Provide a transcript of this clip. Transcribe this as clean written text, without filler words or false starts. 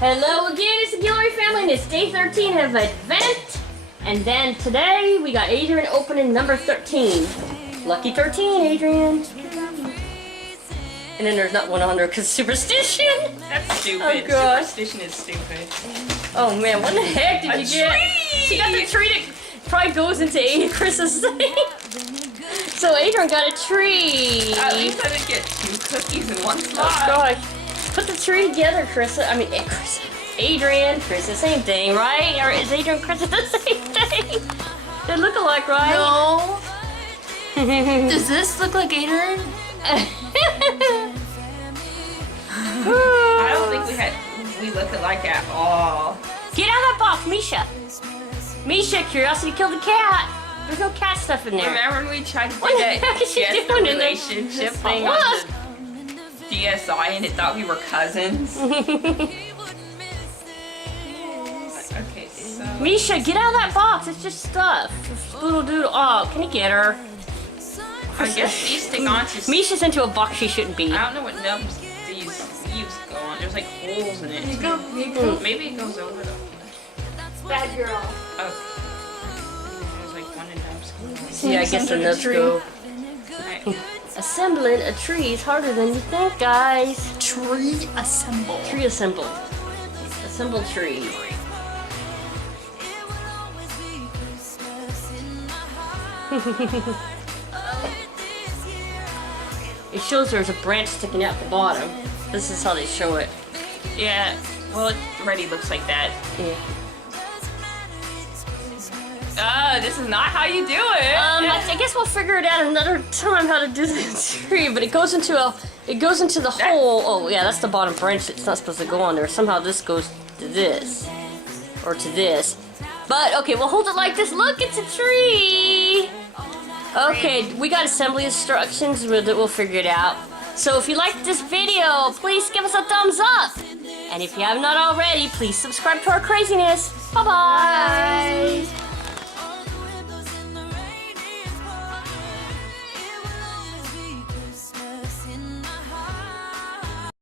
Hello again, it's the Guillory family, and it's day 13 of Advent. And then today, we got Adrian opening number 13. Lucky 13, Adrian. And then there's not 100 because superstition. That's stupid. Oh gosh. Superstition is stupid. Oh man, what the heck did you get? Tree! She got the tree that probably goes into Chris's thing. So Adrian got a tree. At least I didn't get 2 cookies in one Oh spot. gosh. Put the tree together, Chris. I mean, Chris. Adrian, Chris, the same thing, right? Or is Adrian and Chris the same thing? They look alike, right? No. Does this look like Adrian? I don't think we look alike at all. Get out of that box, Misha. Misha, curiosity killed the cat. There's no cat stuff in there. Remember when we tried to do What the that heck is she guess the doing in this relationship thing? thing on the DSI and it thought we were cousins? Okay, so... Misha, get out of that box. It's just stuff. Little doodle. Oh, can you get her? I guess these stick onto... Misha's into a box she shouldn't be. I don't know what nubs these leaves go on. There's like holes in it. Maybe it goes over them. Bad girl. Oh. There's like one in nubs. Yeah, I guess the nubs go. Alright. Assembling a tree is harder than you think, guys. Tree assemble. Tree assemble. Assemble tree. It shows there's a branch sticking out the bottom. This is how they show it. Yeah, well, it already looks like that. Yeah. This is not how you do it. I guess we'll figure it out another time how to do the tree. But it goes into the hole. Oh yeah, that's the bottom branch. It's not supposed to go on there. Somehow this goes to this, or to this. But okay, we'll hold it like this. Look, it's a tree. Okay, we got assembly instructions with it. We'll figure it out. So if you liked this video, please give us a thumbs up. And if you have not already, please subscribe to our craziness. Bye-bye.